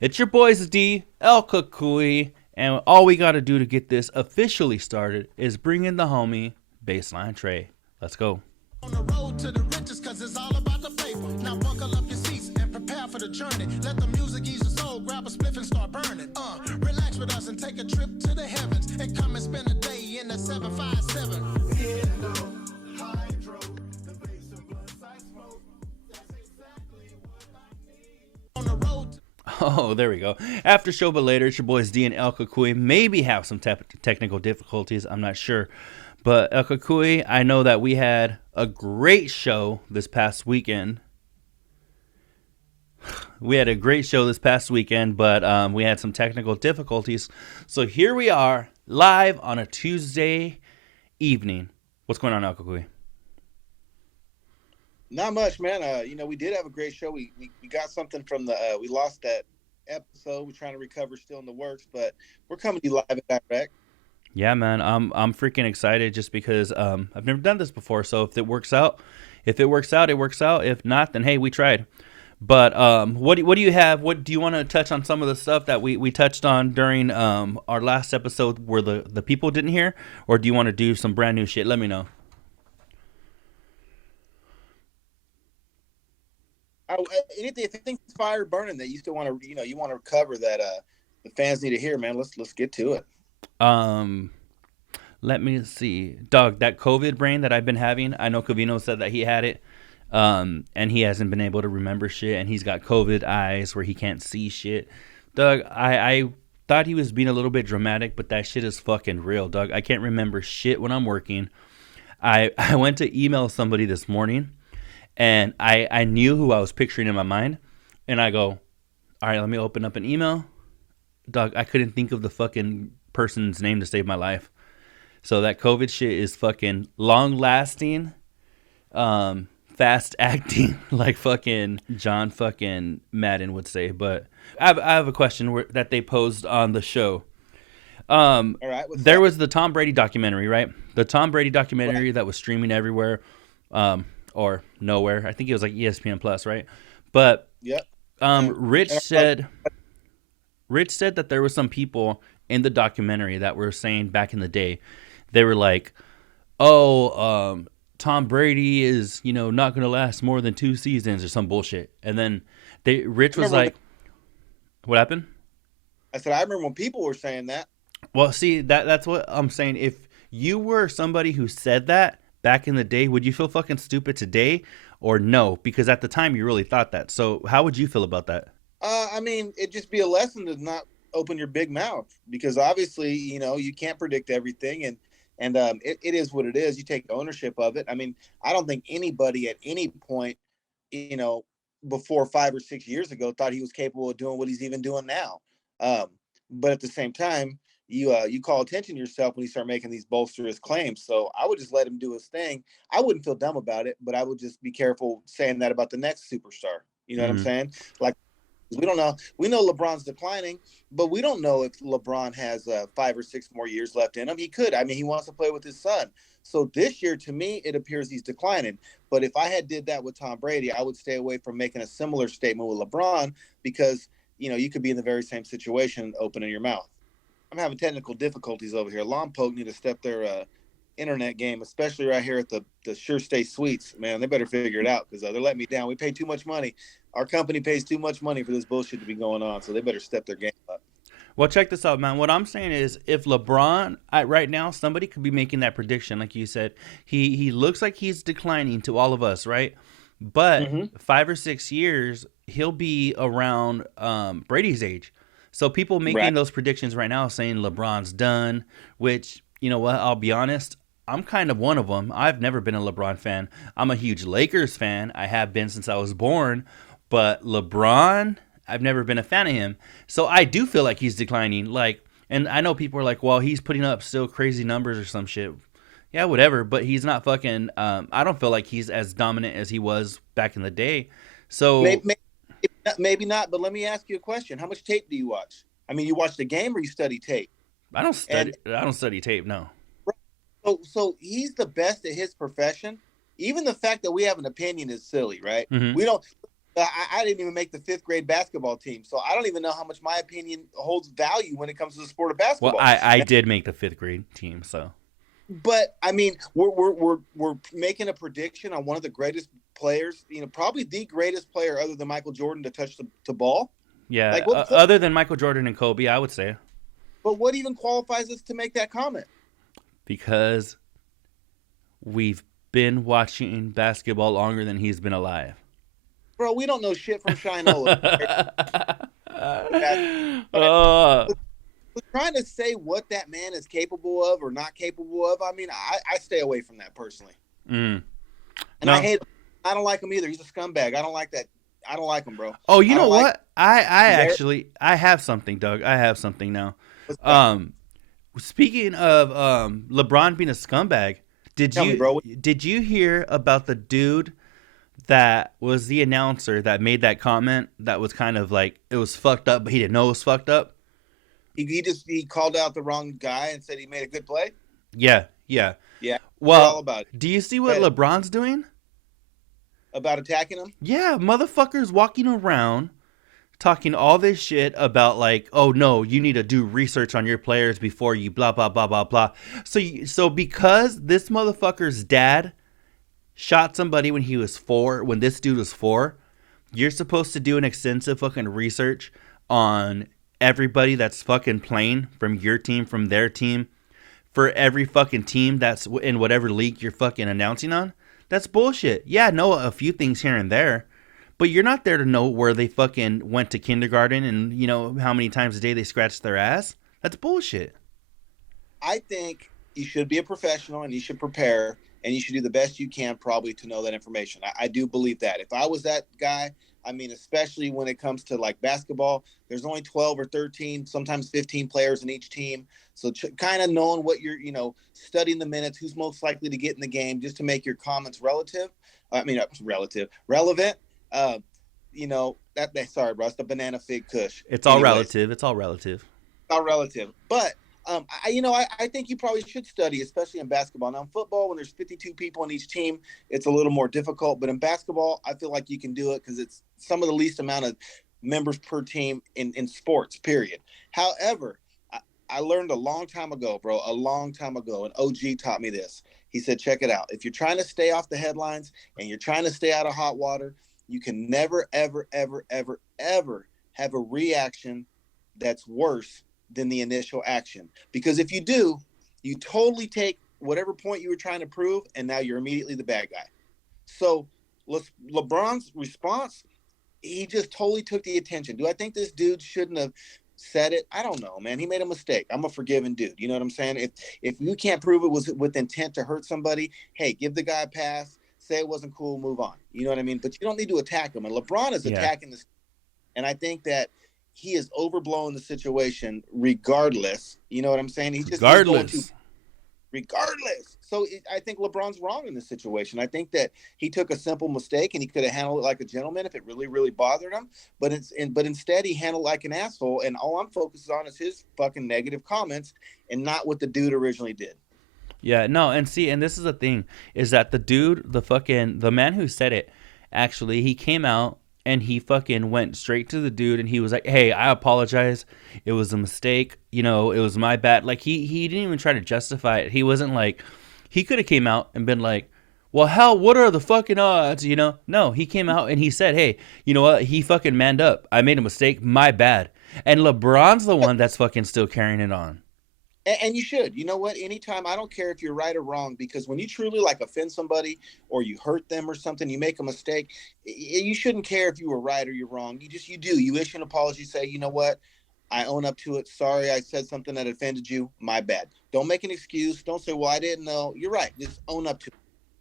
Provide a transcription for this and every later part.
It's your boys D, El Crew, and all we gotta do to get this officially started is bring in the homie, Baseline Trey. Let's go. On the road to the riches, cause it's all about the paper. Now buckle up your seats and prepare for the journey. Let the music ease your soul, grab a spliff and start burning. Relax with us and take a trip to the heavens and come and spend a day in the 757. Hydro, the bass and blood I smoke. That's exactly what I need. On the road to Oh, there we go. After show, but later, it's your boys D and El Crew. Maybe have some technical difficulties. I'm not sure. But El Crew, I know that we had a great show this past weekend. But we had some technical difficulties. So here we are, live on a Tuesday evening. What's going on, El Crew? Not much, man. We did have a great show. We got something from the we lost that episode. We're trying to recover, still in the works, but we're coming to you live and direct. Yeah, man. I'm freaking excited just because I've never done this before. So if it works out, it works out. If not, then hey, we tried. But what do you have? What do you want to touch on some of the stuff that we touched on during our last episode where the people didn't hear, or do you want to do some brand new shit? Let me know. Anything's fire burning that you still want to, you want to cover that the fans need to hear, man. Let's get to it. Let me see, dog. That COVID brain that I've been having. I know Covino said that he had it, and he hasn't been able to remember shit, and he's got COVID eyes where he can't see shit. Doug, I thought he was being a little bit dramatic, but that shit is fucking real, Doug. I can't remember shit when I'm working. I went to email somebody this morning. And I knew who I was picturing in my mind. And I go, all right, let me open up an email. Dog, I couldn't think of the fucking person's name to save my life. So that COVID shit is fucking long lasting, fast acting, like fucking John fucking Madden would say. But I have a question that they posed on the show. All right, there was the Tom Brady documentary, right? The Tom Brady documentary that was streaming everywhere. Or nowhere. I think it was like ESPN Plus, right? But yep. Rich said that there were some people in the documentary that were saying back in the day, they were like, "Oh, Tom Brady is not going to last more than 2 seasons or some bullshit." And then Rich was like, "What happened?" I said, I remember when people were saying that. Well, see, that's what I'm saying. If you were somebody who said that back in the day, would you feel fucking stupid today or no? Because at the time you really thought that. So how would you feel about that? I mean, it'd just be a lesson to not open your big mouth, because obviously, you can't predict everything, and it is what it is. You take ownership of it. I mean, I don't think anybody at any point, before 5 or 6 years ago thought he was capable of doing what he's even doing now. But at the same time, you call attention to yourself when you start making these bolsterous claims. So I would just let him do his thing. I wouldn't feel dumb about it, but I would just be careful saying that about the next superstar. You know what I'm saying? Like, we don't know. We know LeBron's declining, but we don't know if LeBron has 5 or 6 more years left in him. He could. I mean, he wants to play with his son. So this year, to me, it appears he's declining. But if I had did that with Tom Brady, I would stay away from making a similar statement with LeBron, because, you could be in the very same situation opening your mouth. I'm having technical difficulties over here. Lompoc need to step their internet game, especially right here at the Sure Stay Suites. Man, they better figure it out, because they're letting me down. We pay too much money. Our company pays too much money for this bullshit to be going on, so they better step their game up. Well, check this out, man. What I'm saying is, if LeBron, right now, somebody could be making that prediction, like you said. He looks like he's declining to all of us, right? But 5 or 6 years, he'll be around Brady's age. So people making those predictions right now saying LeBron's done, which, you know what, I'll be honest, I'm kind of one of them. I've never been a LeBron fan. I'm a huge Lakers fan. I have been since I was born. But LeBron, I've never been a fan of him. So I do feel like he's declining. And I know people are like, well, he's putting up still crazy numbers or some shit. Yeah, whatever. But he's not fucking, I don't feel like he's as dominant as he was back in the day. So maybe not, but let me ask you a question. How much tape do you watch? I mean, you watch the game or you study tape? I don't study tape, no. So he's the best at his profession. Even the fact that we have an opinion is silly, right? Mm-hmm. We don't. I didn't even make the 5th grade basketball team, so I don't even know how much my opinion holds value when it comes to the sport of Well, basketball. I did make the 5th grade team, so. But I mean, we're making a prediction on one of the greatest players, probably the greatest player other than Michael Jordan to touch the ball. Yeah, Like what? other than Michael Jordan and Kobe, I would say. But what even qualifies us to make that comment? Because we've been watching basketball longer than he's been alive. Bro, we don't know shit from Shinola. uh, Trying to say what that man is capable of or not capable of, I mean, I stay away from that personally. mm. And No. I hate him. I don't like him either. He's a scumbag. I don't like that. I don't like him, bro. Oh, you know like- what? I actually I have something, Doug. I have something now. What's that? Speaking of LeBron being a scumbag, Tell me, bro. did you hear about the dude that was the announcer that made that comment that was kind of like it was fucked up, but he didn't know it was fucked up? He called out the wrong guy and said he made a good play. Yeah. Yeah. Well, all about it. Do you see what LeBron's doing? About attacking him? Yeah, motherfuckers walking around talking all this shit about like, oh no, you need to do research on your players before you blah blah blah blah blah. So because this motherfucker's dad shot somebody when he was 4, when this dude was 4, you're supposed to do an extensive fucking research on everybody that's fucking playing from your team, from their team, for every fucking team that's in whatever league you're fucking announcing on. That's bullshit. Yeah, know a few things here and there, but you're not there to know where they fucking went to kindergarten and, how many times a day they scratched their ass. That's bullshit. I think you should be a professional and you should prepare and you should do the best you can probably to know that information. I do believe that. If I was that guy, I mean, especially when it comes to like basketball, there's only 12 or 13, sometimes 15 players in each team. So kind of knowing what you're, studying the minutes, who's most likely to get in the game just to make your comments relevant. Sorry, bro, it's the banana fig kush. It's all relative. It's all relative. But I think you probably should study, especially in basketball. Now in football, when there's 52 people on each team, it's a little more difficult. But in basketball, I feel like you can do it because it's some of the least amount of members per team in sports, period. However, I learned a long time ago, and OG taught me this. He said, check it out. If you're trying to stay off the headlines and you're trying to stay out of hot water, you can never, ever, ever, ever, ever have a reaction that's worse than the initial action. Because if you do, you totally take whatever point you were trying to prove, and now you're immediately the bad guy. So LeBron's response, he just totally took the attention. Do I think this dude shouldn't have said it? I don't know, man. He made a mistake. I'm a forgiving dude. You know what I'm saying? If you can't prove it was with intent to hurt somebody, hey, give the guy a pass, say it wasn't cool, move on. You know what I mean? But you don't need to attack him. And LeBron is attacking this. And I think that he is overblowing the situation regardless. You know what I'm saying? He's just regardless. So I think LeBron's wrong in this situation. I think that he took a simple mistake and he could have handled it like a gentleman if it really, really bothered him. But instead he handled it like an asshole. And all I'm focused on is his fucking negative comments and not what the dude originally did. Yeah, no, and this is the thing, is that the dude, the man who said it, actually, he came out and he fucking went straight to the dude and he was like, hey, I apologize. It was a mistake. It was my bad. Like, he didn't even try to justify it. He wasn't like, he could have came out and been like, well, hell, what are the fucking odds, No, he came out and he said, hey, you know what? He fucking manned up. I made a mistake. My bad. And LeBron's the one that's fucking still carrying it on. And you should. You know what? Anytime, I don't care if you're right or wrong, because when you truly offend somebody or you hurt them or something, you make a mistake, you shouldn't care if you were right or you're wrong. You do. You issue an apology, say, you know what? I own up to it. Sorry, I said something that offended you. My bad. Don't make an excuse. Don't say, well, I didn't know. You're right. Just own up to it.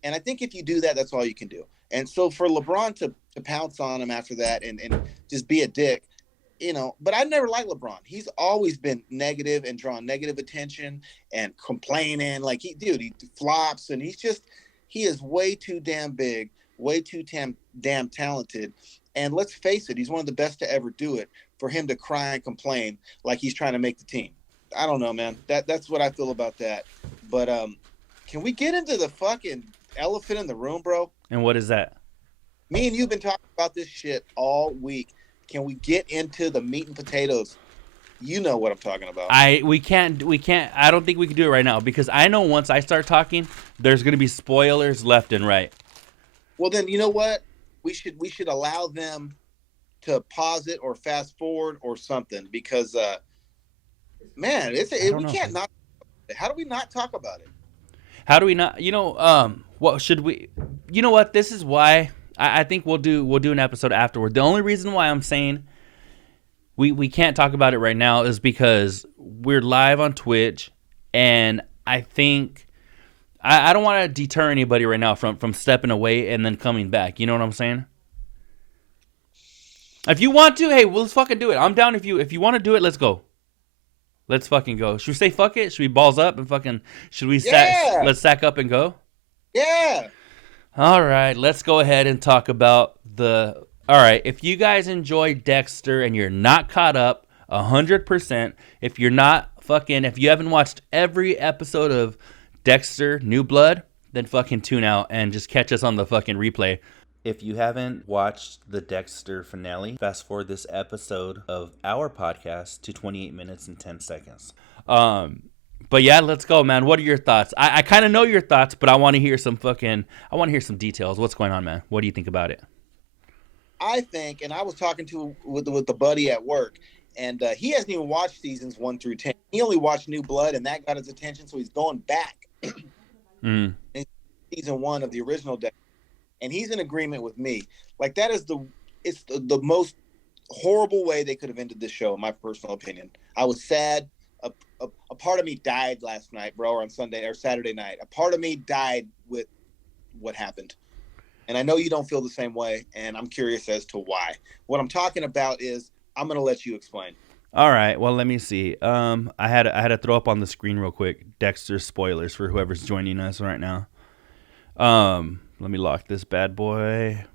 And I think if you do that, that's all you can do. And so for LeBron to pounce on him after that and just be a dick, but I never liked LeBron. He's always been negative and drawn negative attention and complaining. Like he flops and he is way too damn big, way too damn talented. And let's face it, he's one of the best to ever do it. For him to cry and complain like he's trying to make the team, I don't know, man. That's what I feel about that. But can we get into the fucking elephant in the room, bro? And what is that? Me and you've been talking about this shit all week. Can we get into the meat and potatoes? You know what I'm talking about. We can't I don't think we can do it right now because I know once I start talking, there's gonna be spoilers left and right. Well, then you know what? We should allow them to pause it or fast forward or something because, man, we know. can't not. How do we not talk about it? How do we not? What should we? You know what? This is why I think we'll do an episode afterward. The only reason why I'm saying we can't talk about it right now is because we're live on Twitch, and I think I don't want to deter anybody right now from stepping away and then coming back. You know what I'm saying? If you want to, hey, well, let's fucking do it. I'm down if you want to do it. Let's go. Let's fucking go. Should we say fuck it? Should we balls up and fucking? Should we let's sack up and go? Yeah. All right, let's go ahead and talk about the. All right, if you guys enjoy Dexter and you're not caught up 100%, if you haven't watched every episode of Dexter New Blood, then fucking tune out and just catch us on the fucking replay. If you haven't watched the Dexter finale, fast forward this episode of our podcast to 28 minutes and 10 seconds. But yeah, let's go, man. What are your thoughts? I kind of know your thoughts, but I want to hear some details. What's going on, man? What do you think about it? I think, and I was talking with the buddy at work, and he hasn't even watched seasons 1 through 10. He only watched New Blood, and that got his attention, so he's going back. In season 1 of the original Dexter. And he's in agreement with me. Like, that is the most horrible way they could have ended this show, in my personal opinion. I was sad. A part of me died last night, bro, or on Sunday or Saturday night. A part of me died with what happened. And I know you don't feel the same way, and I'm curious as to why. What I'm talking about is, I'm going to let you explain. All right. Well, let me see. I had to throw up on the screen real quick Dexter Spoilers for whoever's joining us right now. Let me lock this bad boy.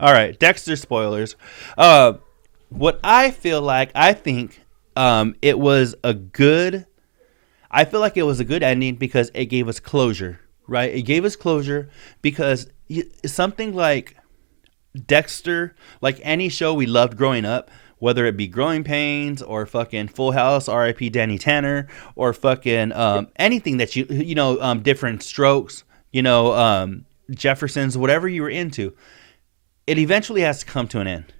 All right, Dexter Spoilers. What I feel like, I think it was a good. I feel like it was a good ending because it gave us closure, right? It gave us closure because something like Dexter, like any show we loved growing up, whether it be Growing Pains or fucking Full House, R.I.P. Danny Tanner, or fucking anything that Different Strokes, Jeffersons, whatever you were into, it eventually has to come to an end.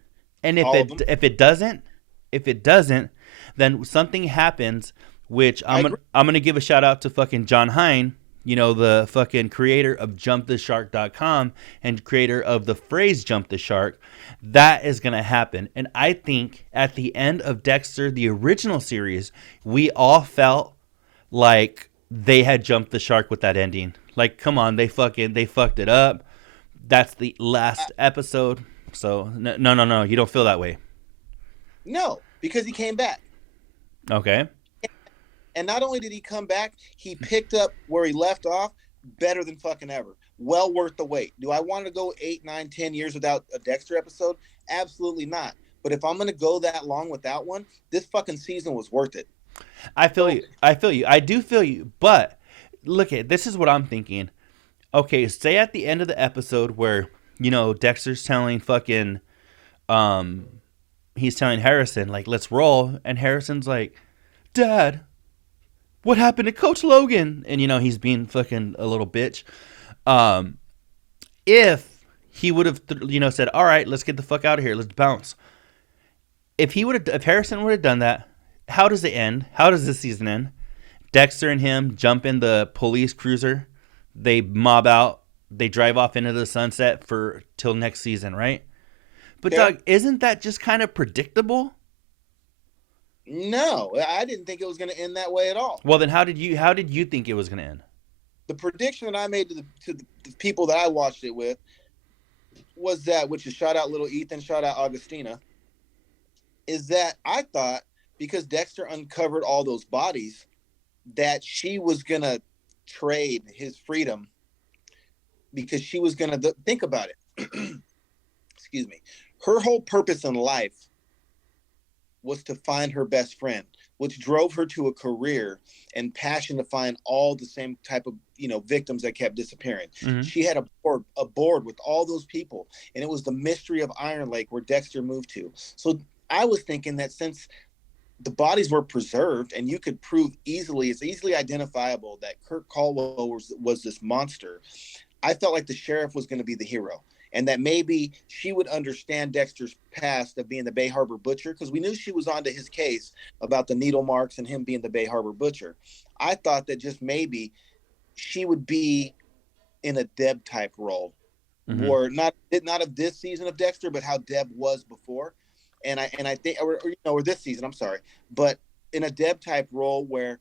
And if it doesn't, then something happens. Which I'm gonna give a shout out to fucking John Hine, the fucking creator of JumpTheShark.com and creator of the phrase "Jump the Shark." That is gonna happen, and I think at the end of Dexter, the original series, we all felt like they had jumped the shark with that ending. Like, come on, they fucked it up. That's the last episode. So no, you don't feel that way. No, because he came back. Okay. And not only did he come back, he picked up where he left off better than fucking ever. Well worth the wait. Do I want to go 8, 9, 10 years without a Dexter episode? Absolutely not. But if I'm going to go that long without one, this fucking season was worth it. I feel you. I do feel you. But look this is what I'm thinking. Okay, say at the end of the episode where, Dexter's telling fucking, he's telling Harrison, like, let's roll. And Harrison's like, Dad, what happened to Coach Logan? And, he's being fucking a little bitch. If he would have, said, all right, let's get the fuck out of here. Let's bounce. If Harrison would have done that, how does it end? How does this season end? Dexter and him jump in the police cruiser. They mob out. They drive off into the sunset till next season, right? But yeah. Doug, isn't that just kind of predictable? No, I didn't think it was going to end that way at all. Well, then how did you think it was going to end? The prediction that I made to the people that I watched it with was that, which is shout out little Ethan, shout out Augustina, is that I thought because Dexter uncovered all those bodies that she was going to trade his freedom because she was going to think about it. Excuse me. Her whole purpose in life was to find her best friend, which drove her to a career and passion to find all the same type of, victims that kept disappearing. Mm-hmm. She had a board with all those people, and it was the mystery of Iron Lake where Dexter moved to. So I was thinking that since the bodies were preserved and you could prove it's easily identifiable that Kurt Caldwell was this monster, I felt like the sheriff was going to be the hero, and that maybe she would understand Dexter's past of being the Bay Harbor Butcher, because we knew she was onto his case about the needle marks and him being the Bay Harbor Butcher. I thought that just maybe she would be in a Deb type role, Mm-hmm. or not of this season of Dexter, but how Deb was before. And I think, or this season, I'm sorry, but in a Deb type role where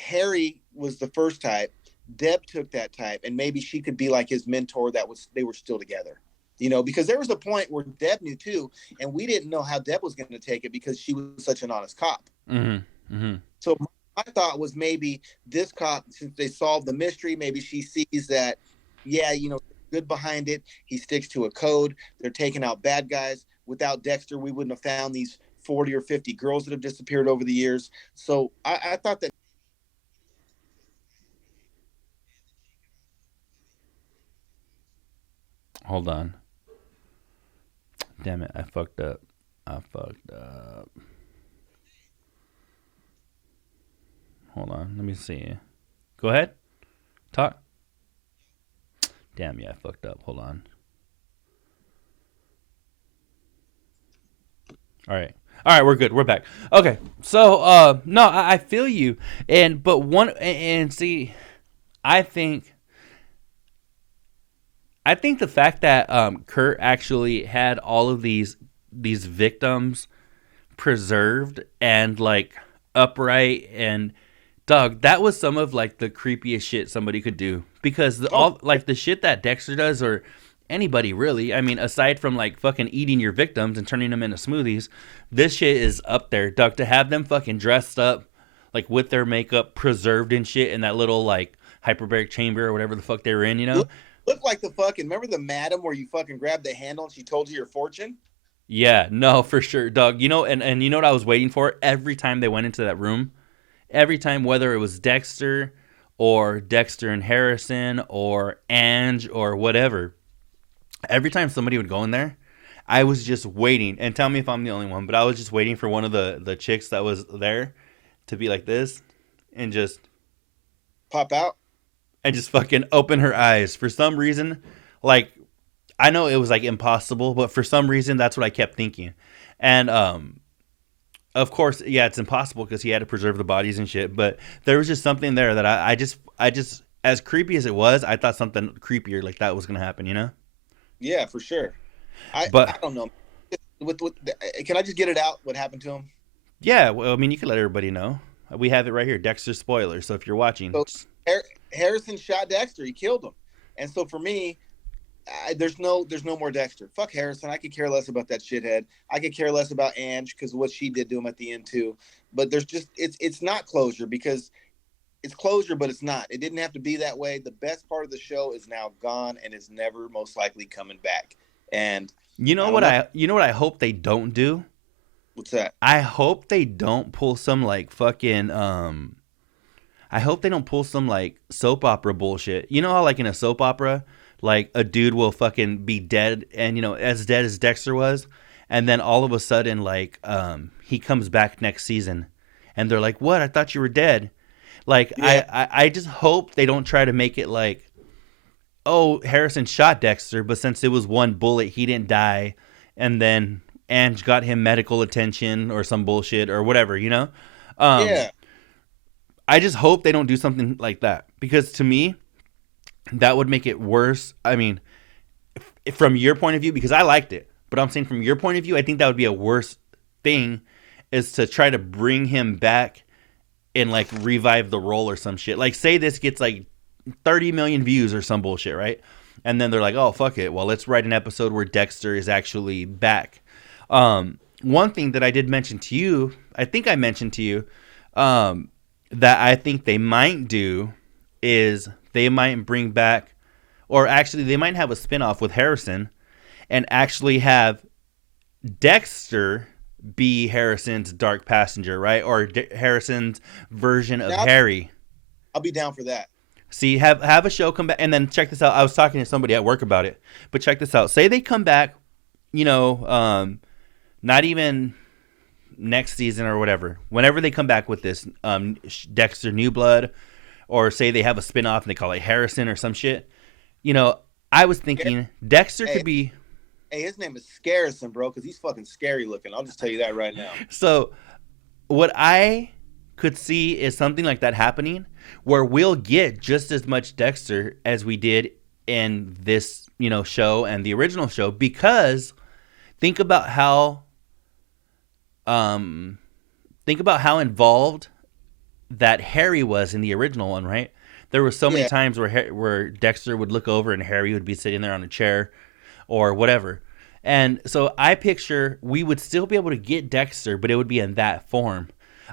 Harry was the first type, Deb took that type, and maybe she could be like his mentor. They were still together, because there was a point where Deb knew too, and we didn't know how Deb was going to take it because she was such an honest cop. Mm-hmm. Mm-hmm. So my thought was maybe this cop, since they solved the mystery, maybe she sees that, good behind it. He sticks to a code. They're taking out bad guys. Without Dexter, we wouldn't have found these 40 or 50 girls that have disappeared over the years. So I thought that. Hold on. Damn it, I fucked up. Hold on, let me see. Go ahead. Talk. Damn, yeah, I fucked up. Hold on. All right, we're good. We're back. Okay, so no, I feel you, and see, I think the fact that Kurt actually had all of these victims preserved and like upright, and dog, that was some of like the creepiest shit somebody could do, because all like the shit that Dexter does, or anybody really, I mean, aside from like fucking eating your victims and turning them into smoothies, this shit is up there, dog. To have them fucking dressed up like with their makeup preserved and shit in that little like hyperbaric chamber or whatever the fuck they were in, Look like the fucking, remember the madam where you fucking grabbed the handle and she told you your fortune? Yeah, no, for sure, dog. And you know what I was waiting for? Every time they went into that room, every time, whether it was Dexter or Dexter and Harrison or Ange or whatever, every time somebody would go in there, I was just waiting, and tell me if I'm the only one, but I was just waiting for one of the chicks that was there to be like this and just pop out and just fucking open her eyes. For some reason, like, I know it was like impossible, but for some reason that's what I kept thinking. And of course, yeah, it's impossible because he had to preserve the bodies and shit, but there was just something there that I just as creepy as it was, I thought something creepier like that was gonna happen, Yeah, for sure. I don't know. Can I just get it out? What happened to him? Yeah, well, I mean, you can let everybody know. We have it right here, Dexter Spoilers. So if you're watching, so Harrison shot Dexter. He killed him, and so for me, there's no more Dexter. Fuck Harrison. I could care less about that shithead. I could care less about Ange because of what she did to him at the end too. But there's just it's not closure, because it's closure, but it's not. It didn't have to be that way. The best part of the show is now gone and is never most likely coming back. And you know what I hope they don't do? What's that? I hope they don't pull some like fucking I hope they don't pull some like soap opera bullshit. You know how like in a soap opera, like a dude will fucking be dead, and as dead as Dexter was, and then all of a sudden like he comes back next season and they're like, "What? I thought you were dead." Like, yeah. I just hope they don't try to make it like, oh, Harrison shot Dexter, but since it was one bullet, he didn't die, and then Ange got him medical attention or some bullshit or whatever, Yeah. I just hope they don't do something like that, because to me, that would make it worse. I mean, from your point of view, because I liked it, but I'm saying from your point of view, I think that would be a worse thing, is to try to bring him back and like revive the role or some shit. Like, say this gets like 30 million views or some bullshit, right? And then they're like, oh, fuck it. Well, let's write an episode where Dexter is actually back. One thing that I did mention to you, I think I mentioned to you, that I think they might do is they might bring back, or actually they might have a spinoff with Harrison and actually have Dexter be Harrison's dark passenger, right? Or Harrison's version of Now, Harry. I'll be down for that. See, have a show come back, and then check this out. I was talking to somebody at work about it, but check this out. Say they come back, not even next season or whatever. Whenever they come back with this, Dexter New Blood, or say they have a spinoff and they call it Harrison or some shit. I was thinking Dexter could be. Hey, his name is Scarrison, bro, because he's fucking scary looking. I'll just tell you that right now. So, what I could see is something like that happening, where we'll get just as much Dexter as we did in this, show and the original show, because think about how involved that Harry was in the original one, right? There were so many times where Dexter would look over and Harry would be sitting there on a chair or whatever. And so I picture we would still be able to get Dexter, but it would be in that form.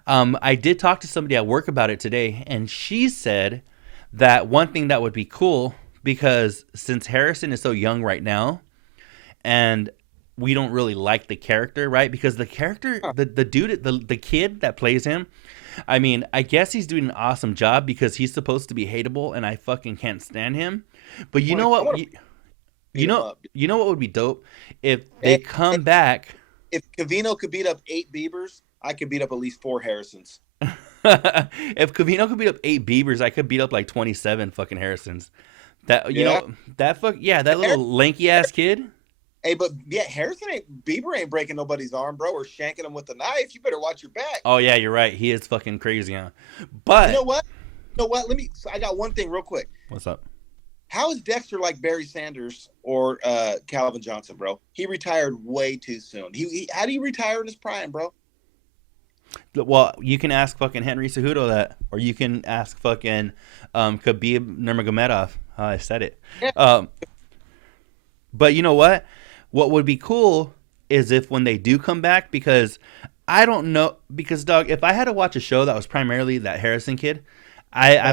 I did talk to somebody at work about it today, and she said that one thing that would be cool, because since Harrison is so young right now, and we don't really like the character, right? Because the character, the dude, the kid that plays him, I mean, I guess he's doing an awesome job because he's supposed to be hateable, and I fucking can't stand him. But you know what? You know what would be dope if they come back. If Covino could beat up 8 Biebers, I could beat up at least 4 Harrisons. If Covino could beat up 8 Biebers, I could beat up like 27 fucking Harrisons. That that little lanky ass kid. Hey, but Bieber ain't breaking nobody's arm, bro, or shanking him with a knife. You better watch your back. Oh yeah, you're right. He is fucking crazy, huh? But you know what? I got one thing real quick. What's up? How is Dexter like Barry Sanders or Calvin Johnson, bro? He retired way too soon. How do you retire in his prime, bro? Well, you can ask fucking Henry Cejudo that, or you can ask fucking Khabib Nurmagomedov. I said it. Yeah. But you know what? What would be cool is if when they do come back, because I don't know, because dog, if I had to watch a show that was primarily that Harrison kid, I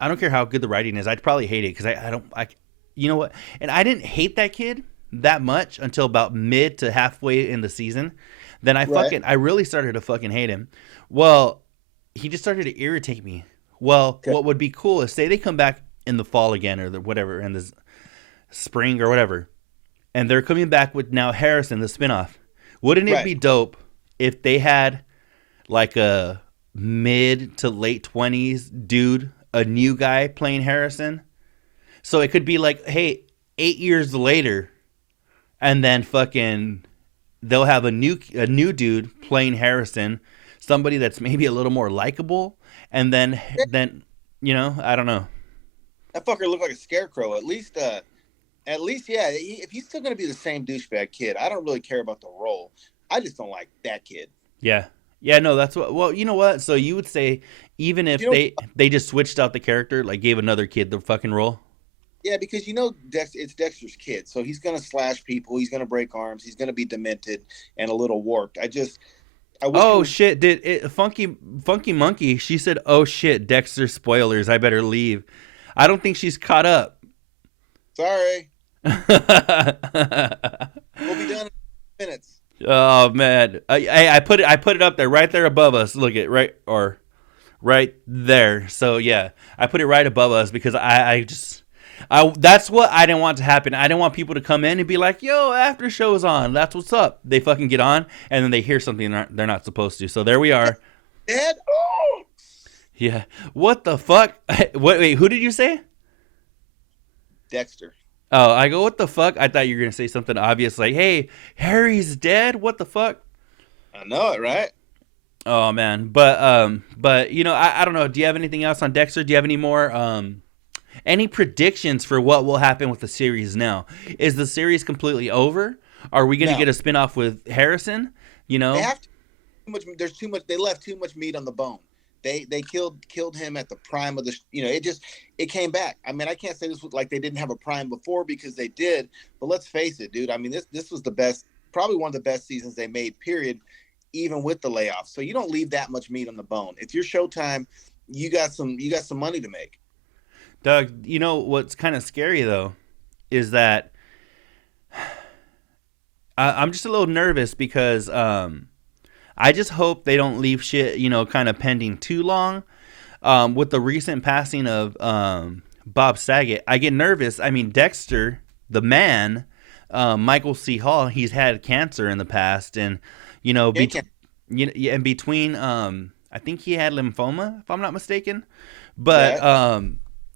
don't care how good the writing is, I'd probably hate it, because you know what? And I didn't hate that kid that much until about mid to halfway in the season. Then I really started to fucking hate him. Well, he just started to irritate me. Well, What would be cool is say they come back in the fall again, or whatever, in the spring or whatever, and they're coming back with now Harrison, the spinoff. Wouldn't it be dope if they had like a mid to late 20s dude, a new guy playing Harrison? So it could be like, hey, 8 years later, and then fucking they'll have a new dude playing Harrison, somebody that's maybe a little more likable, and then I don't know. That fucker looked like a scarecrow. At least, yeah. If he's still gonna be the same douchebag kid, I don't really care about the role. I just don't like that kid. Yeah, no, that's what. Well, you know what? So you would say even if they just switched out the character, like gave another kid the fucking role. Yeah, because it's Dexter's kid, so he's gonna slash people, he's gonna break arms, he's gonna be demented and a little warped. Shit! Did it, Funky Monkey? She said, "Oh shit, Dexter Spoilers. I better leave." I don't think she's caught up. Sorry. We'll be done in minutes. Oh man, I put it up there, right there above us. Look at right there. So yeah, I put it right above us because that's what I didn't want to happen. I didn't want people to come in and be like, "Yo, after show's on. That's what's up." They fucking get on and then they hear something they're not supposed to. So there we are. Dad. Oh. Yeah. What the fuck? Wait, who did you say? Dexter. Oh, I go, what the fuck? I thought you were going to say something obvious like, hey, Harry's dead. What the fuck? I know it, right? Oh, man. But I don't know. Do you have anything else on Dexter? Do you have any more, any predictions for what will happen with the series now? Is the series completely over? Are we going to get a spinoff with Harrison? They have there's too much. They left too much meat on the bone. They killed him at the prime of the, it came back. I mean, I can't say this was like they didn't have a prime before, because they did, but let's face it, dude. I mean, this was the best, probably one of the best seasons they made, period, even with the layoffs. So you don't leave that much meat on the bone. If you're Showtime, you got some money to make. Doug, what's kind of scary though is that I'm just a little nervous because I just hope they don't leave shit, kind of pending too long. With the recent passing of Bob Saget, I get nervous. I mean, Dexter, the man, Michael C. Hall, he's had cancer in the past, and and between I think he had lymphoma, if I'm not mistaken. But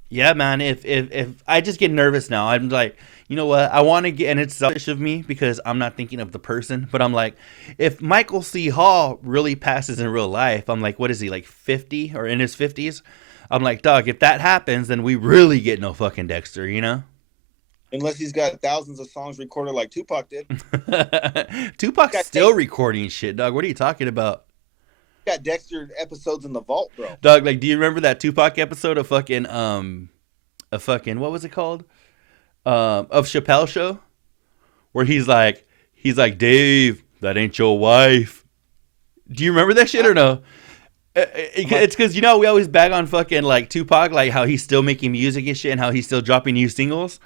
yeah, man, if I just get nervous now, I'm like, you know what? I want to get, and it's selfish of me because I'm not thinking of the person, but I'm like, if Michael C. Hall really passes in real life, I'm like, what is he, like 50 or in his 50s? I'm like, dog, if that happens, then we really get no fucking Dexter, Unless he's got thousands of songs recorded like Tupac did. Tupac's still recording shit, dog. What are you talking about? Got Dexter episodes in the vault, bro. Dog, like, do you remember that Tupac episode of fucking what was it called? Of Chappelle Show, where he's like, Dave, that ain't your wife. Do you remember that shit or no? It's because we always bag on fucking like Tupac, like how he's still making music and shit, and how he's still dropping new singles.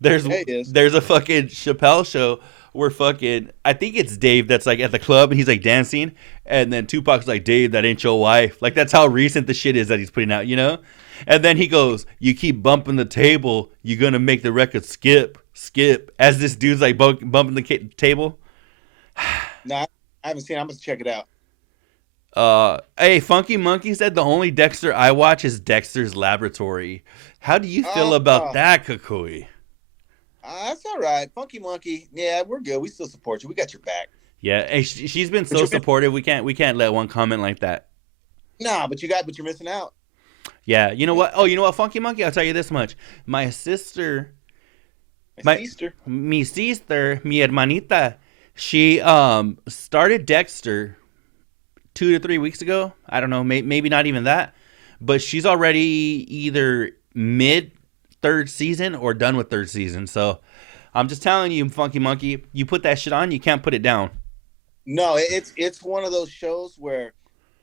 There's a fucking Chappelle Show where fucking, I think it's Dave that's like at the club and he's like dancing, and then Tupac's like, Dave, that ain't your wife. Like, that's how recent the shit is that he's putting out, And then he goes, you keep bumping the table, you're gonna make the record skip. As this dude's like bumping the table. Nah, I haven't seen it. I'm gonna check it out. Hey, Funky Monkey said the only Dexter I watch is Dexter's Laboratory. How do you feel about that, Kukui? That's all right. Funky Monkey. Yeah, we're good. We still support you. We got your back. Yeah, hey, she's been so supportive. We can't let one comment like that. Nah, but you're missing out. Yeah, you know what? Oh, you know what, Funky Monkey? I'll tell you this much. My sister, mi sister, mi hermanita, she started Dexter 2 to 3 weeks ago. I don't know, maybe not even that. But she's already either mid third season or done with third season. So I'm just telling you, Funky Monkey, you put that shit on, you can't put it down. No, it's one of those shows where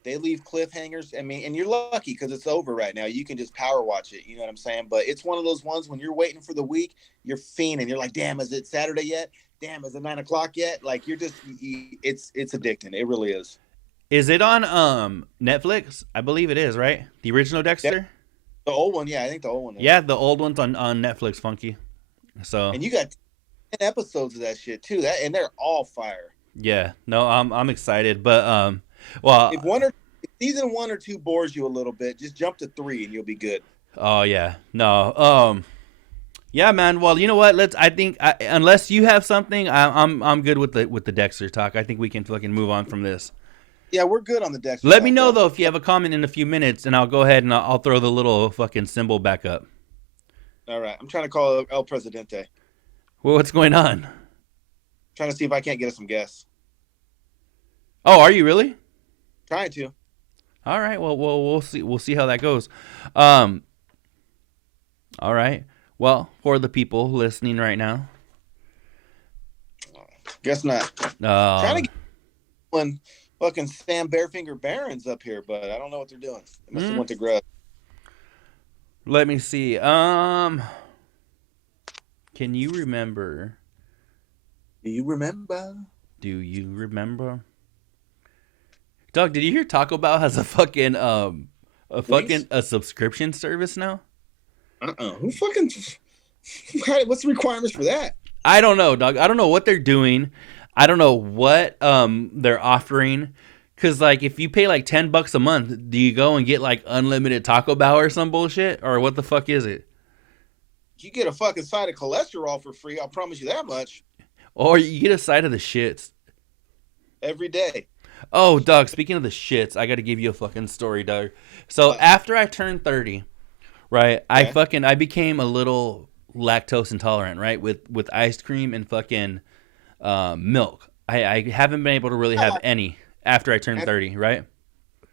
they leave cliffhangers. I mean, and you're lucky because it's over right now. You can just power watch it. You know what I'm saying? But it's one of those ones when you're waiting for the week, you're fiending. You're like, damn, is it Saturday yet? Damn, is it 9 o'clock yet? Like, it's addicting. It really is. Is it on Netflix? I believe it is, right? The original Dexter? The old one, yeah. I think the old one is. Yeah, the old one's on Netflix, Funky. So. And you got 10 episodes of that shit, too. And they're all fire. Yeah. No, I'm excited. But, well, if season 1 or 2 bores you a little bit, just jump to 3 and you'll be good. Oh yeah, no, yeah, man. Well, you know what? Unless you have something, I'm good with the Dexter talk. I think we can fucking move on from this. Yeah, we're good on the Dexter. Let me know though if you have a comment in a few minutes, and I'll go ahead and I'll throw the little fucking symbol back up. All right, I'm trying to call El Presidente. Well, what's going on? Trying to see if I can't get us some guests. Oh, are you really? Trying to. All right. Well, we'll see. We'll see how that goes. All right. Well, for the people listening right now, guess not. Trying to get one fucking Sam Barefinger Barons up here, but I don't know what they're doing. They must have went to grub. Let me see. Can you remember? Do you remember? Doug, did you hear Taco Bell has a fucking a subscription service now? Who fucking? What's the requirements for that? I don't know, Doug. I don't know what they're doing. I don't know what they're offering. Cause like if you pay like $10 a month, do you go and get like unlimited Taco Bell or some bullshit, or what the fuck is it? You get a fucking side of cholesterol for free. I'll promise you that much. Or you get a side of the shits every day. Oh, Doug, speaking of the shits, I got to give you a fucking story, Doug. So after I turned 30, right, okay. I became a little lactose intolerant, right, with ice cream and fucking milk. I haven't been able to really have any after I turned 30, right?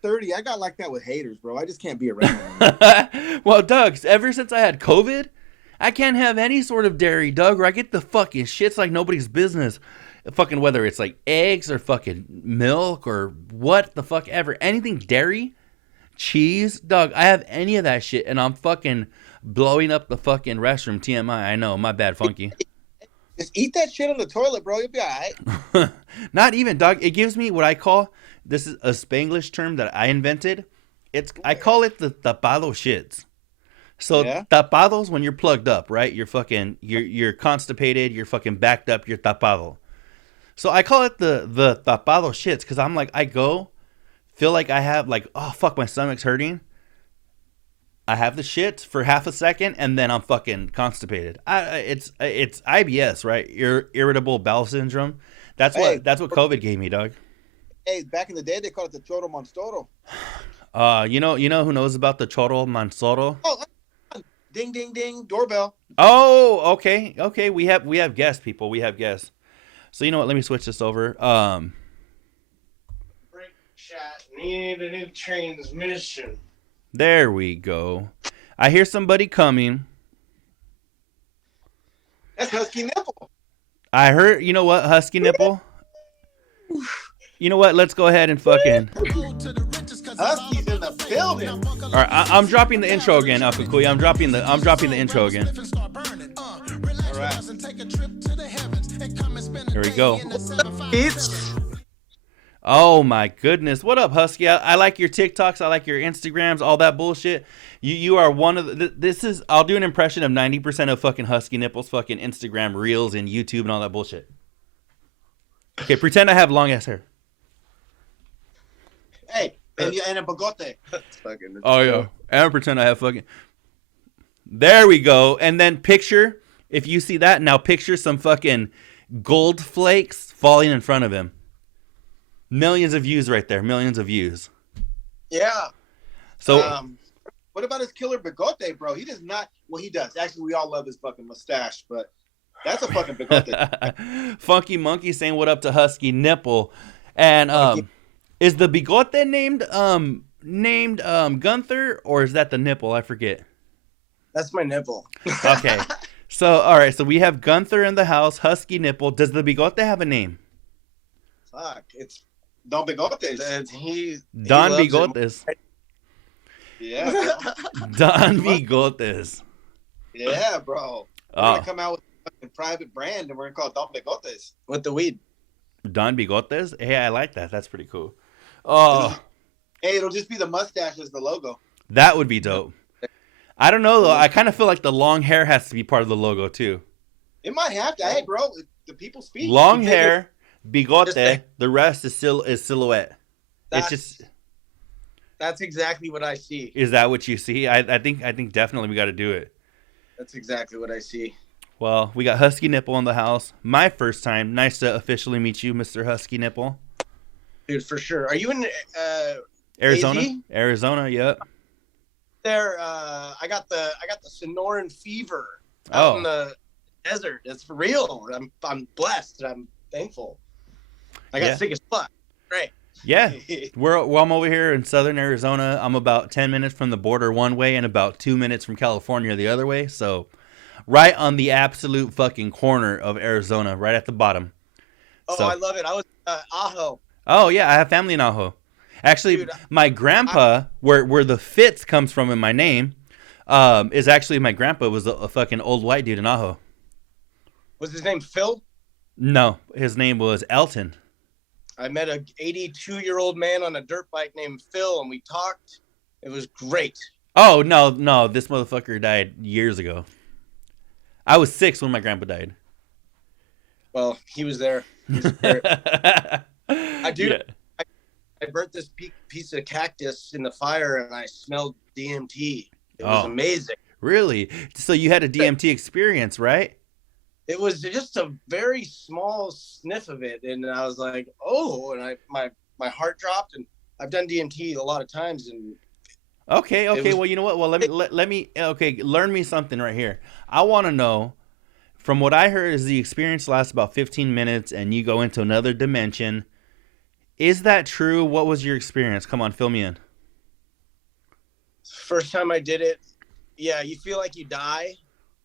30, I got like that with haters, bro. I just can't be around them. Well, Doug, ever since I had COVID, I can't have any sort of dairy, Doug, or I get the fucking shits like nobody's business. Fucking whether it's like eggs or fucking milk or what the fuck ever. Anything dairy, cheese, dog. I have any of that shit and I'm fucking blowing up the fucking restroom. TMI. I know. My bad, Funky. Just eat that shit on the toilet, bro. You'll be all right. Not even, dog. It gives me what I call This is a Spanglish term that I invented. I call it the tapado shits. So tapados when you're plugged up, right? You're constipated, you're fucking backed up, you're tapado. So I call it the tapado shits because I'm like, I go, feel like I have like, oh fuck, my stomach's hurting. I have the shits for half a second and then I'm fucking constipated. It's IBS, right? Irritable bowel syndrome. That's what COVID gave me, dog. Hey, back in the day they called it the choro monstoro. You know who knows about the choro mansoro? Oh, ding ding ding, doorbell. Oh, okay. We have guests, people. We have guests. So you know what? Let me switch this over. Break chat. Need a new transmission. There we go. I hear somebody coming. That's Husky Nipple. I heard. You know what? Husky Nipple. You know what? Let's go ahead and fucking. Husky's in the building. All right, I'm dropping the intro again, Uncle Kuya. I'm dropping the intro again. All right. Here we go. It's Oh my goodness. What up, Husky? I like your TikToks. I like your Instagrams, all that bullshit. You are one of the, I'll do an impression of 90% of fucking Husky Nipples, fucking Instagram reels and YouTube and all that bullshit. Okay, pretend I have long ass hair. Hey, and a bigote. Oh yeah. And pretend I have fucking. There we go. And then picture, if you see that, now picture some fucking gold flakes falling in front of him. Millions of views right there. Millions of views. Yeah. So what about his killer bigote, bro? He does not. Well, he does. Actually, we all love his fucking mustache, but that's a fucking bigote. Funky Monkey saying what up to Husky Nipple. And is the bigote named Gunther, or is that the nipple? I forget. That's my nipple. Okay. So all right, so we have Gunther in the house, Husky Nipple. Does the bigote have a name? Fuck, it's Don Bigotes. Don Bigotes. Yeah. Don Bigotes. Yeah, bro. We're gonna come out with a fucking private brand and we're gonna call it Don Bigotes. With the weed. Don Bigotes? Hey, I like that. That's pretty cool. Oh. Hey, it'll just be the mustache as the logo. That would be dope. I don't know though. I kind of feel like the long hair has to be part of the logo too. It might have to. Hey, bro, the people speak. Long hair, bigote. The rest is silhouette. It's just. That's exactly what I see. Is that what you see? I think definitely we got to do it. That's exactly what I see. Well, we got Husky Nipple in the house. My first time. Nice to officially meet you, Mr. Husky Nipple. Dude, for sure. Are you in Arizona? AZ? Arizona, yep. There, I got the Sonoran fever out in the desert. It's for real. I'm blessed. I'm thankful. I got sick as fuck. Great. Yeah, I'm over here in southern Arizona. I'm about 10 minutes from the border one way and about 2 minutes from California the other way. So right on the absolute fucking corner of Arizona, right at the bottom. Oh, so, I love it. I was Ajo. Oh, yeah, I have family in Ajo. Actually, dude, my grandpa, where the Fitz comes from in my name, is actually my grandpa was a fucking old white dude in Ajo. Was his name Phil? No, his name was Elton. I met a 82-year-old man on a dirt bike named Phil, and we talked. It was great. Oh, no, this motherfucker died years ago. I was 6 when my grandpa died. Well, he was there. I burnt this piece of cactus in the fire, and I smelled DMT. It was amazing. Really? So you had a DMT experience, right? It was just a very small sniff of it, and I was like, "Oh!" And my heart dropped. And I've done DMT a lot of times, and okay. Well, you know what? Well, let me. Okay, learn me something right here. I want to know. From what I heard, is the experience lasts about 15 minutes, and you go into another dimension. Is that true? What was your experience? Come on, fill me in. First time I did it, yeah, you feel like you die,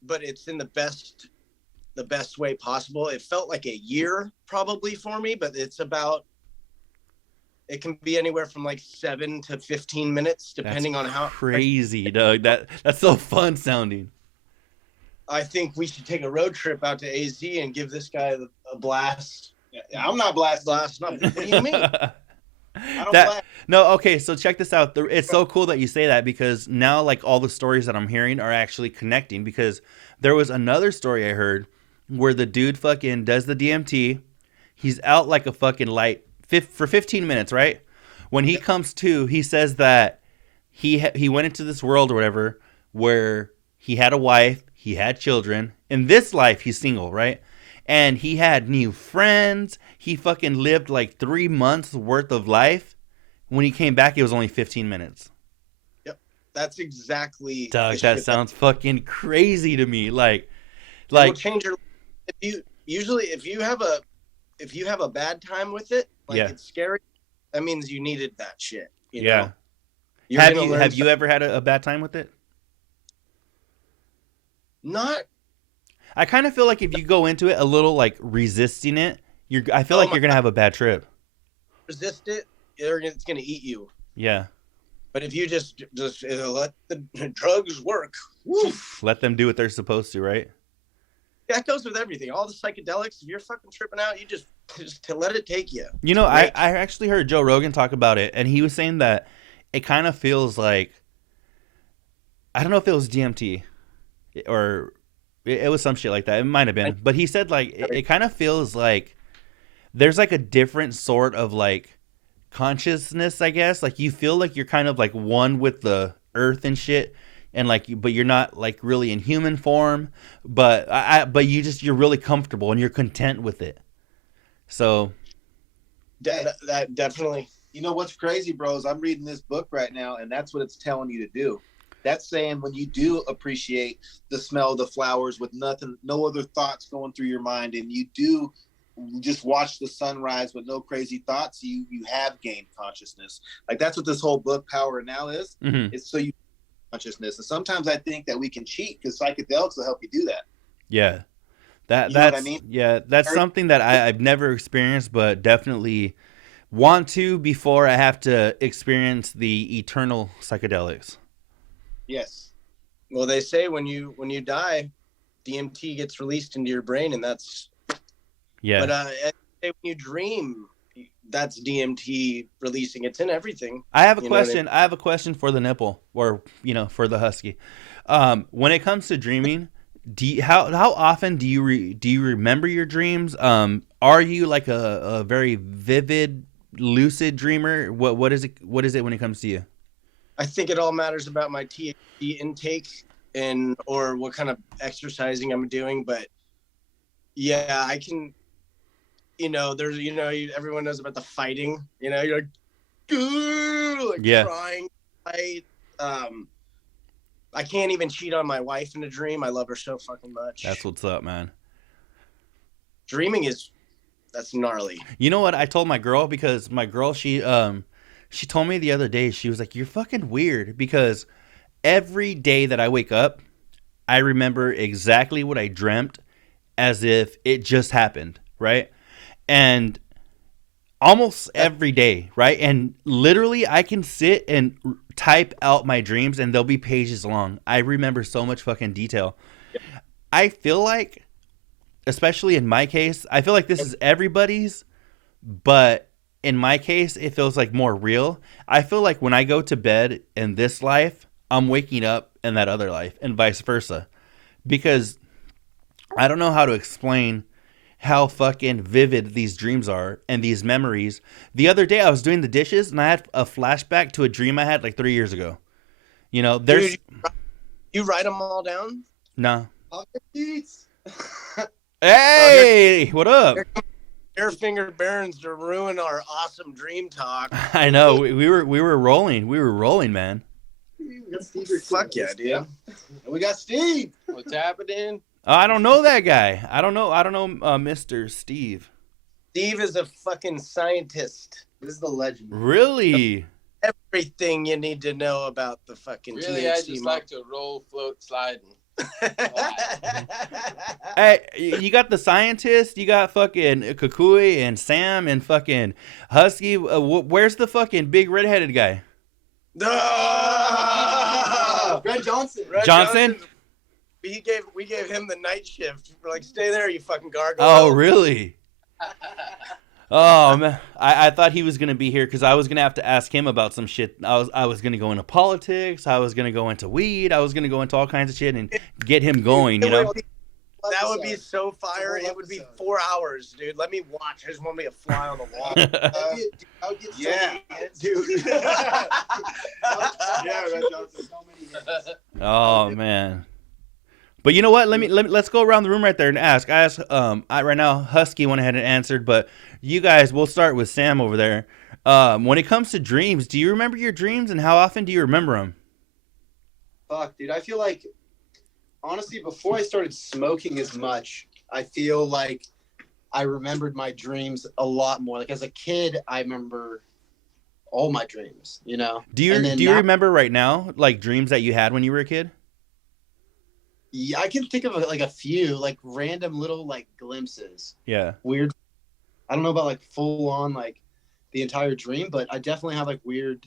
but it's in the best way possible. It felt like a year probably for me, but it can be anywhere from like 7 to 15 minutes, depending on how crazy, Doug. That's so fun sounding. I think we should take a road trip out to AZ and give this guy a blast. Yeah, I'm not blast. What do you mean? don't that blame. no, okay, so check this out. It's so cool that you say that because now like all the stories that I'm hearing are actually connecting because there was another story I heard where the dude fucking does the DMT. He's out like a fucking light for 15 minutes, right? When he comes to, he says that he went into this world or whatever where he had a wife, he had children. In this life, he's single, right? And he had new friends. He fucking lived like 3 months worth of life. When he came back, it was only 15 minutes. Yep, that's exactly. Doug, the that shit sounds fucking crazy to me. Like, will change your. If you have a bad time with it, like it's scary, that means you needed that shit. You know? Have you ever had a bad time with it? Not. I kind of feel like if you go into it a little like resisting it, I feel like you're gonna have a bad trip. Resist it, it's gonna eat you. Yeah. But if you just let the drugs work, woof. Let them do what they're supposed to, right? That goes with everything. All the psychedelics. If you're fucking tripping out, you just to let it take you. You know, I actually heard Joe Rogan talk about it, and he was saying that it kind of feels like, I don't know if it was DMT or it was some shit like that. It might have been, but he said like it kind of feels like there's like a different sort of like consciousness, I guess. Like you feel like you're kind of like one with the earth and shit. And like, but you're not like really in human form, but you're really comfortable and you're content with it. So that definitely. You know what's crazy, bros? I'm reading this book right now, and that's what it's telling you to do. That's saying when you do appreciate the smell of the flowers with no other thoughts going through your mind, and you do just watch the sunrise with no crazy thoughts, you have gained consciousness. Like that's what this whole book, Power Now, is. Mm-hmm. It's so you consciousness. And sometimes I think that we can cheat because psychedelics will help you do that. Yeah. That's what I mean? Yeah, that's something that I've never experienced, but definitely want to before I have to experience the eternal psychedelics. Yes. Well, they say when you die, DMT gets released into your brain, and that's But when you dream, that's DMT releasing. It's in everything. I have a question. I have a question for the nipple, or for the husky. When it comes to dreaming, how often do you remember your dreams? Are you like a very vivid, lucid dreamer? What is it when it comes to you? I think it all matters about my THC intake or what kind of exercising I'm doing. But yeah, I can. There's everyone knows about the fighting. You're like trying to fight. I can't even cheat on my wife in a dream. I love her so fucking much. That's what's up, man. Dreaming that's gnarly. You know what I told my girl, because my girl, she told me the other day, she was like, you're fucking weird, because every day that I wake up, I remember exactly what I dreamt as if it just happened, right? And almost every day, right? And literally I can sit and type out my dreams and they'll be pages long. I remember so much fucking detail. Yep. I feel like, especially in my case, I feel like this is everybody's, but in my case, it feels like more real. I feel like when I go to bed in this life, I'm waking up in that other life and vice versa. Because I don't know how to explain how fucking vivid these dreams are and these memories. The other day I was doing the dishes and I had a flashback to a dream I had like 3 years ago. There's... Dude, you write them all down? No. Hey, what up? Air finger Barons to ruin our awesome dream talk. I know. We were rolling. We were rolling, man. We got Steve. Fuck yeah, dude. Yeah. We got Steve. What's happening? I don't know that guy. I don't know Mr. Steve. Steve is a fucking scientist. This is the legend. Really? Everything you need to know about the fucking really, THC. I just like to roll, float, slide. Hey, you got the scientist, you got fucking Kukui and Sam and fucking Husky. Where's the fucking big redheaded guy? No! Red Johnson. Johnson? We gave him the night shift. We're like, stay there, you fucking gargoyle. Oh, really? Oh man, I thought he was gonna be here because I was gonna have to ask him about some shit. I was gonna go into politics. I was gonna go into weed. I was gonna go into all kinds of shit and get him going. You know. That would be so fire. It would be 4 hours, dude. Let me watch. I just want to be a fly on the wall. I would get so many hits. Dude. Oh man. But you know what? Let's go around the room right there and ask. Right now Husky went ahead and answered, but you guys, we'll start with Sam over there. When it comes to dreams, do you remember your dreams and how often do you remember them? Fuck, dude. I feel like, honestly, before I started smoking as much, I feel like I remembered my dreams a lot more. Like as a kid, I remember all my dreams, you know? Do you remember right now, like dreams that you had when you were a kid? Yeah, I can think of like a few, like random little like glimpses. Yeah. Weird. I don't know about like full on like the entire dream, but I definitely have like weird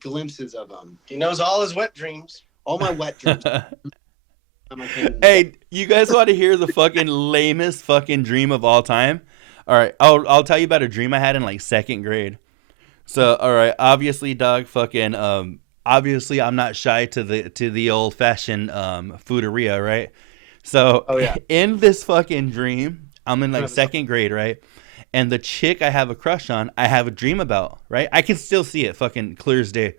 glimpses of them. He knows all his wet dreams. All my wet dreams. Hey, you guys want to hear the fucking lamest fucking dream of all time? All right, I'll tell you about a dream I had in like second grade. So, all right, obviously, dog, fucking obviously I'm not shy to the old fashioned fooderia, right? So, oh, yeah. In this fucking dream, I'm in like second grade, right? And the chick I have a crush on, I have a dream about, right? I can still see it, fucking clear as day.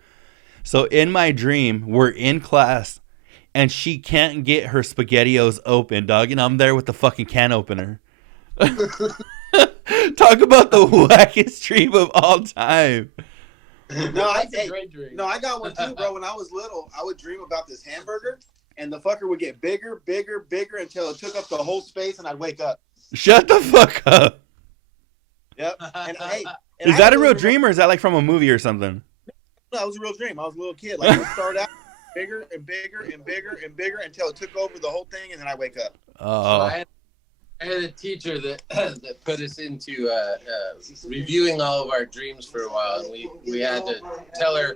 So in my dream, we're in class, and she can't get her SpaghettiOs open, dog, and I'm there with the fucking can opener. Talk about the wackest dream of all time. No, That's a great dream. No, I got one too, bro. When I was little, I would dream about this hamburger, and the fucker would get bigger, bigger, bigger until it took up the whole space, and I'd wake up. Shut the fuck up. Yep. And hey, is that a real dream or is that like from a movie or something? No, it was a real dream. I was a little kid. Like it would start out bigger and bigger and bigger and bigger until it took over the whole thing, and then I wake up. Oh. I had a teacher that that put us into reviewing all of our dreams for a while, and we had to tell her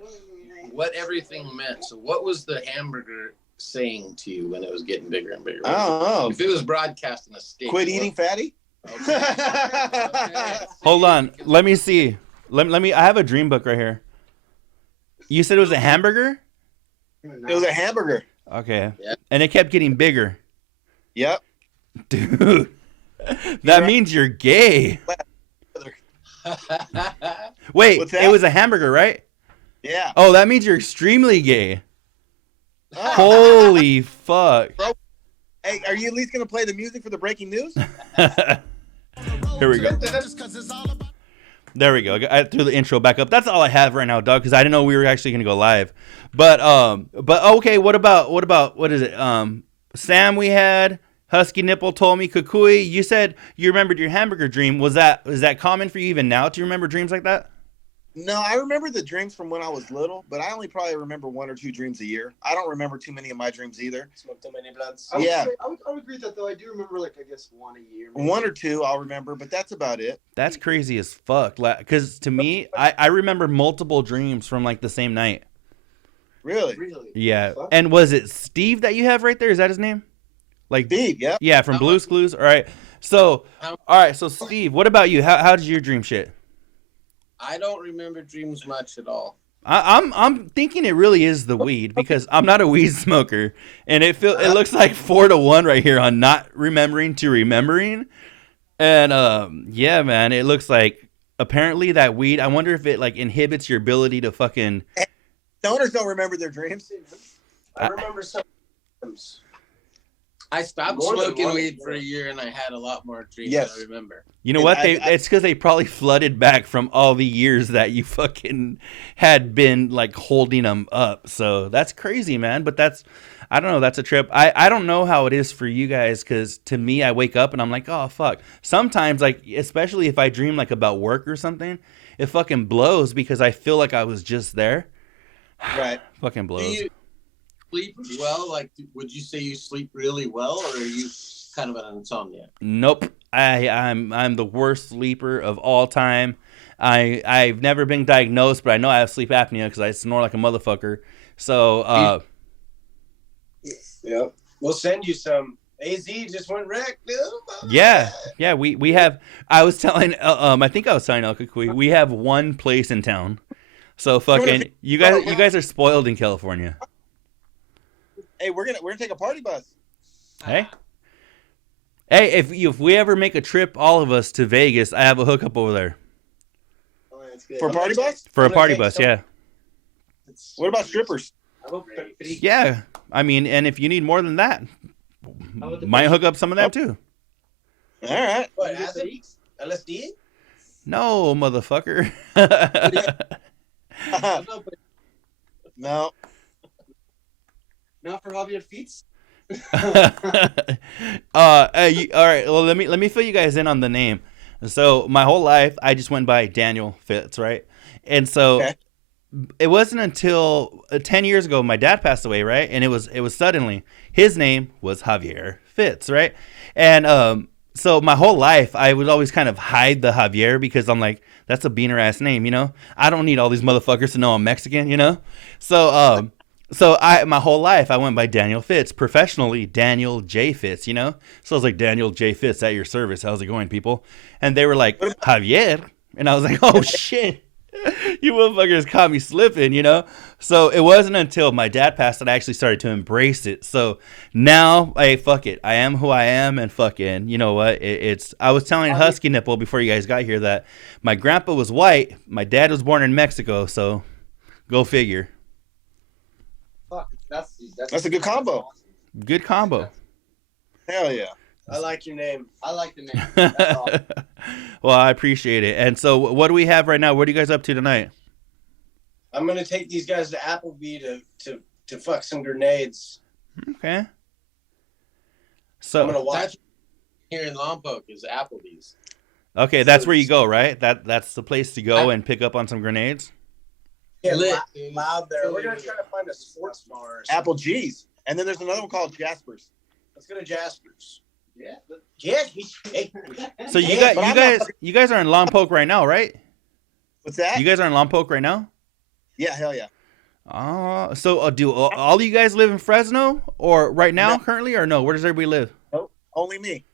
what everything meant. So, what was the hamburger saying to you when it was getting bigger and bigger? Oh, If it was broadcasting a steak, quit eating fatty. Okay. Okay. Hold on. Let me see. Let me. I have a dream book right here. You said it was a hamburger? It was a hamburger. Okay. Yeah. And it kept getting bigger. Yep. Dude. That means you're gay. Wait, What's that? it was a hamburger, right? Yeah. Oh, that means you're extremely gay. Oh. Holy fuck. Hey, are you at least gonna play the music for the breaking news? Here we go. There we go. I threw the intro back up. That's all I have right now, Doug, because I didn't know we were actually gonna go live. But okay, what is it? Sam, we had Husky Nipple told me Kukui. You said you remembered your hamburger dream. Is that common for you even now to remember dreams like that? No, I remember the dreams from when I was little, but I only probably remember 1 or 2 dreams a year. I don't remember too many of my dreams either. Smoke too many blunts. I would Yeah. say- I would agree with that, though. I do remember, like, I guess 1 a year. maybe. 1 or 2 I'll remember, but that's about it. That's crazy as fuck. Because to me, I remember multiple dreams from like the same night. Really? Really? Yeah. Fuck. And was it Steve that you have right there? Is that his name? Like Steve, yeah. Yeah, from Blue's Clues. All right. So Steve, what about you? How did your dream shit? I don't remember dreams much at all. I'm thinking it really is the weed because I'm not a weed smoker, and it looks like 4-1 right here on not remembering to remembering, and yeah, man, it looks like apparently that weed. I wonder if it like inhibits your ability to fucking. Stoners don't remember their dreams. I remember some. I stopped More than smoking one, weed yeah. for a year, and I had a lot more dreams Yes. than I remember. You know And what? I- It's because they probably flooded back from all the years that you fucking had been like holding them up. So that's crazy, man. But I don't know. That's a trip. I don't know how it is for you guys because to me, I wake up and I'm like, oh, fuck. Sometimes, like, especially if I dream like about work or something, it fucking blows because I feel like I was just there. Right. Fucking Do blows. you sleep well? Like, would you say you sleep really well, or are you kind of an insomniac? Nope. I'm the worst sleeper of all time. I've never been diagnosed, but I know I have sleep apnea because I snore like a motherfucker. So Yeah. We'll send you some AZ just went wreck, dude. Yeah, we have. I was telling, I think I was telling El Cucuy, we have one place in town. So fucking, you guys are spoiled in California. Hey, we're gonna take a party bus. Hey, if we ever make a trip, all of us to Vegas, I have a hookup over there Oh, that's good. For a party bus? for a I'm gonna party take bus. some- Yeah, What about strippers? yeah. I mean, and if you need more than that, might hook up some of them too. All right. What, acid? LSD? No, motherfucker. No. Not for Javier Feats. All right. Well, let me fill you guys in on the name. So my whole life, I just went by Daniel Fitz, right? And so Okay. it wasn't until 10 years ago my dad passed away, right? And it was suddenly his name was Javier Fitz, right? And so my whole life I would always kind of hide the Javier because I'm like, that's a beaner ass name, you know? I don't need all these motherfuckers to know I'm Mexican, you know? So my whole life I went by Daniel Fitz, professionally Daniel J Fitz, you know? So I was like, Daniel J Fitz at your service. How's it going, people? And they were like, Javier. And I was like, oh shit. You motherfuckers caught me slipping, you know? So it wasn't until my dad passed that I actually started to embrace it. So now, hey, fuck it. I am who I am, and fucking, you know what? I was telling Husky Nipple before you guys got here that my grandpa was white, my dad was born in Mexico, so go figure. Fuck, That's a good combo. Good combo. Hell yeah. I like your name. I like the name. That's all. Well, I appreciate it. And so what do we have right now? What are you guys up to tonight? I'm gonna take these guys to Applebee to fuck some grenades. Okay. I'm So gonna watch. Here in Lompoc is Applebee's. okay, that's where you go, right? That's the place to go and pick up on some grenades. Get Lit. loud there. We're gonna try to find a sports bar. Or something. Apple G's. And then there's another one called Jasper's. Let's go to Jasper's. Yeah. Yeah. So you Yeah, you guys are in Lompoc right now, right? What's that? You guys are in Lompoc right now? Yeah, hell yeah. So do all of you guys live in Fresno or right now No. currently or no? Where does everybody live? Only me.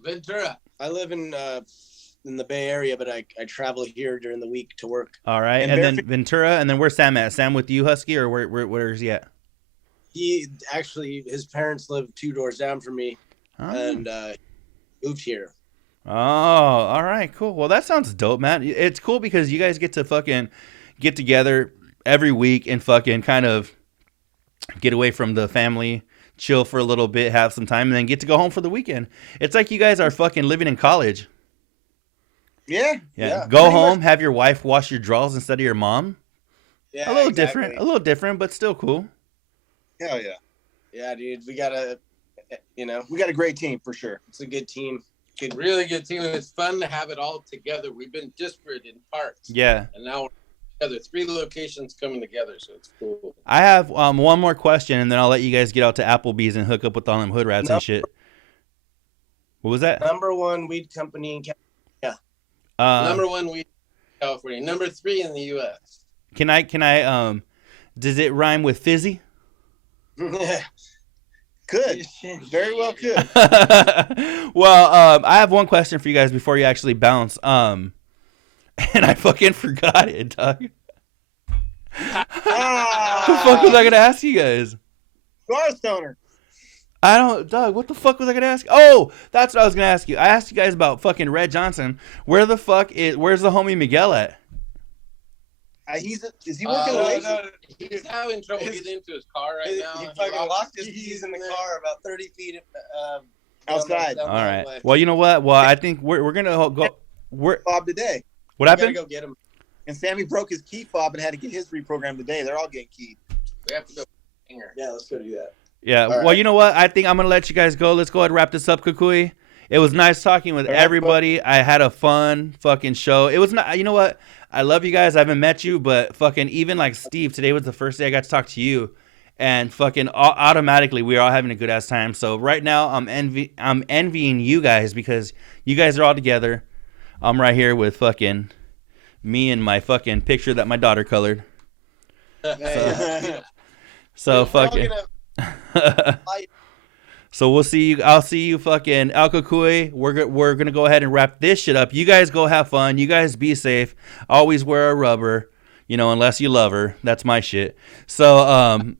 Ventura. I live in the Bay Area, but I travel here during the week to work. All right, And and then Bearfield- Ventura, and then where's Sam at? Sam with you, Husky, or where is he at? He actually, his parents live 2 doors down from me, Oh. and moved here. Oh, all right, cool. Well, that sounds dope, man. It's cool because you guys get to fucking get together every week and fucking kind of get away from the family, chill for a little bit, have some time, and then get to go home for the weekend. It's like you guys are fucking living in college. Yeah. Yeah. Pretty Go much. home, have your wife wash your drawers instead of your mom. Yeah, A little exactly. different, but still cool. Hell yeah. Yeah, dude, we gotta, We got a great team for sure. it's a good team. Good. Really good team. It's fun to have it all together. We've been disparate in parts. Yeah. And now we're together. 3 locations coming together, so it's cool. I have one more question, and then I'll let you guys get out to Applebee's and hook up with all them hood rats No. and shit. What was that? Number 1 weed company in Number 1 weed in California. Number 3 in the U.S. Can I does it rhyme with fizzy? Canada. Could. Very well could. Well, I have one question for you guys before you actually bounce. And I fucking forgot it, dog. What the fuck was I gonna ask you guys? You are a stoner. I don't, Doug. What the fuck was I gonna ask? Oh, that's what I was gonna ask you. I asked you guys about fucking Red Johnson. Where's the homie Miguel at? Is he working late? He's having trouble getting into his car right He now. fucking locked his keys in the car about 30 feet Outside. down All the right. hallway. Well, you know what? Well, I think we're gonna go. Fob today. What We gotta happened? go get him. And Sammy broke his key fob and had to get his reprogrammed today. They're all getting keyed. We have to go. Hanger. Yeah, let's go do that. Yeah. All Well, right. you know what? I think I'm gonna let you guys go. Let's go ahead and wrap this up, Kukui. It was nice talking with All right, everybody. I had a fun fucking show. It was not. You know what? I love you guys. I haven't met you, but fucking even like Steve, today was the first day I got to talk to you, and fucking automatically we are all having a good ass time. So right now I'm envying you guys because you guys are all together. I'm right here with fucking me and my fucking picture that my daughter colored. So We're all fucking. gonna- So we'll see you. I'll see you fucking Al Kukui. We're gonna go ahead and wrap this shit up. You guys go have fun. You guys be safe. Always wear a rubber. Unless you love her. That's my shit. So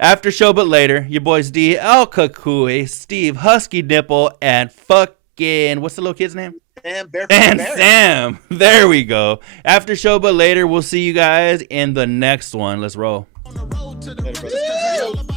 after show but later, your boys D, Al Kukui, Steve, Husky Nipple, and fucking what's the little kid's name? And Sam. There we go. After show but later, we'll see you guys in the next one. Let's roll. On the road to the riches, 'cause it's all about